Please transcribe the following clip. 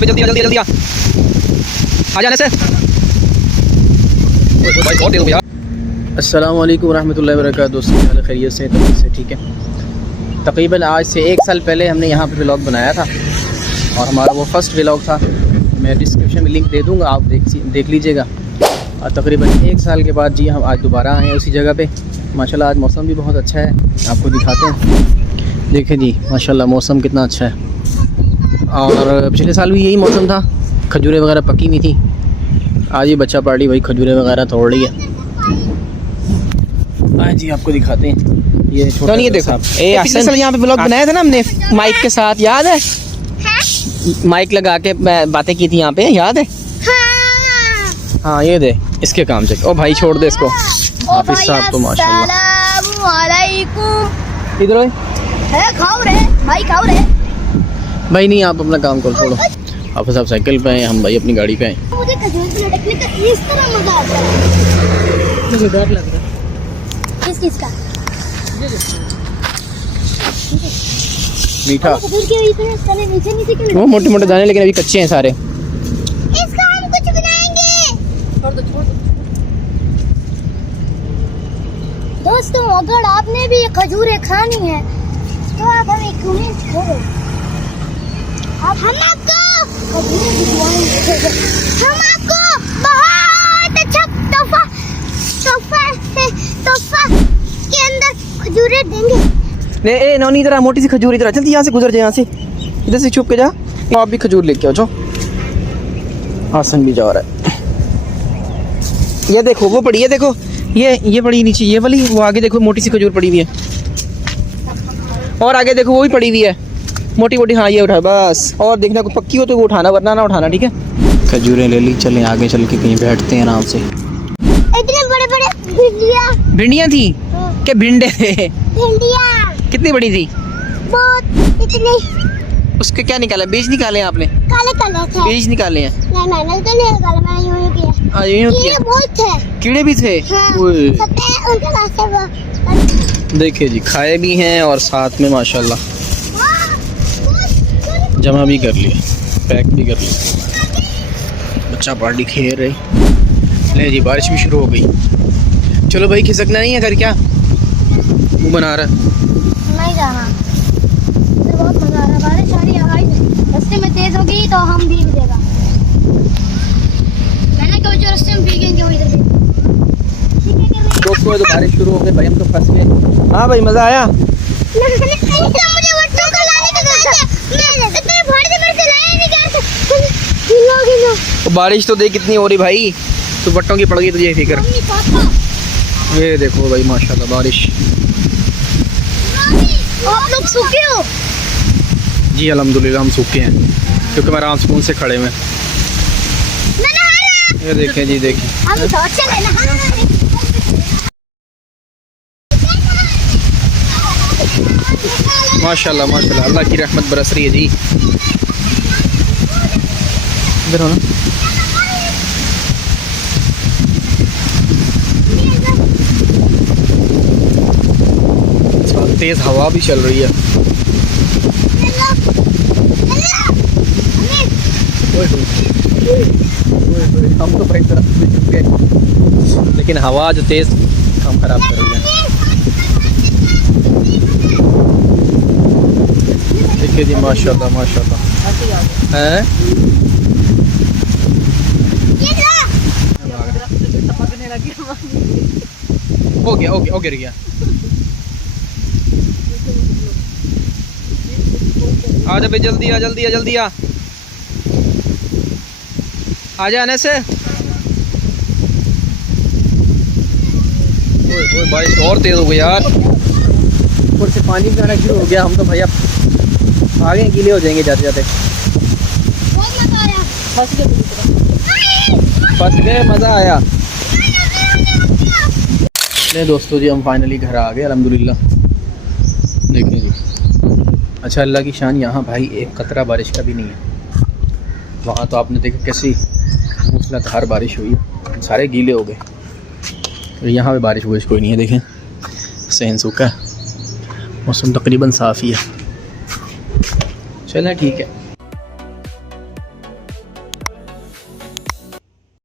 जल्दी जल्दी जल्दी आ जाने से। अस्सलाम वालेकुम रहमतुल्लाहि व बरकातहू। दोस्तों खैरियत से ठीक है। तकरीबन आज से 1 साल पहले हमने यहाँ पे व्लॉग बनाया था और हमारा वो फर्स्ट व्लॉग था। मैं डिस्क्रिप्शन में लिंक दे दूँगा, आप देख लीजिएगा। और तकरीबन 1 साल के बाद जी हम आज दोबारा आए हैं उसी जगह पे। माशाल्लाह आज मौसम भी बहुत अच्छा है, आपको दिखाते हैं। देखें जी माशाल्लाह मौसम कितना अच्छा है। और पिछले साल भी यही मौसम था, खजूरें वगैरह पकी हुई थी। आज ही बच्चा पार्टी भाई खजूरें वगैरह तोड़ रही है। आज जी आपको दिखाते हैं। ये छोटा नहीं, ये देखो पिछले साल यहाँ पे व्लॉग बनाया था ना हमने माइक के साथ, याद है? माइक लगा के बातें की थी यहाँ पे, याद है? हाँ ये दे इसके काम से। ओ भाई छोड़ दे इसको। हाफिज साहब तो माशाल्लाह। इधर खाओ रे भाई, खाओ रे भाई। नहीं आप अपना काम करो, छोड़ो। हाफिज साहब साइकिल पे हैं, हम भाई अपनी गाड़ी पे हैं। मुझे खजूर पे लटकने का इस तरह मजा आता है। मुझे डर लग रहा है। किस का? मीठा खजूर के इतने सारे नीचे नीचे क्यों? वो मोटे मोटे दाने लेकिन अभी कच्चे हैं सारे। इसका हम कुछ बनाएंगे। छोड़ दो। दोस्तों अगर आपने भी खजूरें खानी है तो आप हमें कमेंट करो। हम आपको खजूरें दिलवाएंगे। हम आपको बहुत अच्छा तोहफा के अंदर खजूरें देंगे। ए नौनी इधर मोटी सी खजूर इधर, जल्दी यहाँ से गुजर जाए, यहाँ से इधर से छुप के जा। आप भी खजूर लेके आओ, जाओ। आसन भी जा रहा है। ये देखो वो पड़ी है, देखो ये पड़ी नीचे, ये वाली। वो आगे देखो मोटी सी खजूर पड़ी हुई है, और आगे देखो वो भी पड़ी हुई है मोटी मोटी। हाँ ये उठा बस, और देखना को पक्की हो तो वो उठाना, वरना ना उठाना, ठीक है? खजूरें ले ली, चलें आगे चल के कहीं बैठते हैं आराम से। इतने बड़े बड़े भिंडियाँ थी क्या? भिंडे थे। भिंडियाँ कितनी बड़ी थी? बहुत। इतनी। उसके क्या निकाला? बीज निकाले आपने? काले थे। बीज निकाले हैं? नहीं मैंने तो नहीं निकाला, मैंने यूं किया। यूं किया? कीड़े बहुत थे। कीड़े भी थे? हाँ, उनके रास्ते देखिए जी खाए भी हैं और साथ में माशाल्लाह जमा भी कर लिया, पैक भी कर लिया। बच्चा पार्टी खेल रही। ले जी बारिश भी शुरू हो गई। चलो भाई खिसकना नहीं है, कर क्या मुँह बना रहा? नहीं जाना, बहुत मजा आ रहा है। बारिश आ रही है, हवाई रास्ते में तेज होगी तो हम भीग जाएगा। मैंने कहा जो रास्ते में भीगेंगे वो इधर दोस्तों तो बारिश शुरू हो गई भाई, हम तो फंस गए। हाँ भाई मजा आया। तो बारिश तो देख कितनी हो रही भाई, तो बट्टों की पड़ गई तुझे फिक्र। ये देखो भाई माशाल्लाह बारिश। आप लोग सूखे हो? जी अल्हम्दुलिल्लाह हम सूखे हैं, क्योंकि हम आराम सुकून से खड़े हुए। ये देखें जी, देखें माशाल्लाह माशाल्लाह अल्लाह की रहमत बरस रही है जी। इधर हो ना। तेज हवा भी चल रही है। हम तो भाई तरफ से चुप गए, लेकिन हवा जो तेज काम खराब कर रही है। देखिए जी माशाल्लाह माशाल्लाह हैं। हो गया गिर गया। आ जा भाई जल्दी आ आजा आने से। ओए बारिश और तेज हो गई यार, ऊपर से पानी भी आना शुरू हो गया। हम तो भैया आगे गीले हो जाएंगे जाते जाते। फंस गए, मज़ा आया। नहीं दोस्तों जी हम फाइनली घर आ गए अल्हम्दुलिल्लाह। देखें जी अच्छा अल्लाह की शान, यहाँ भाई एक कतरा बारिश का भी नहीं है। वहाँ तो आपने देखा कैसी मूसलाधार बारिश हुई, सारे गीले हो गए। तो यहाँ पे बारिश कोई नहीं है, देखें सहन सूखा है। मौसम तकरीबन साफ़ ही है। चलें ठीक है।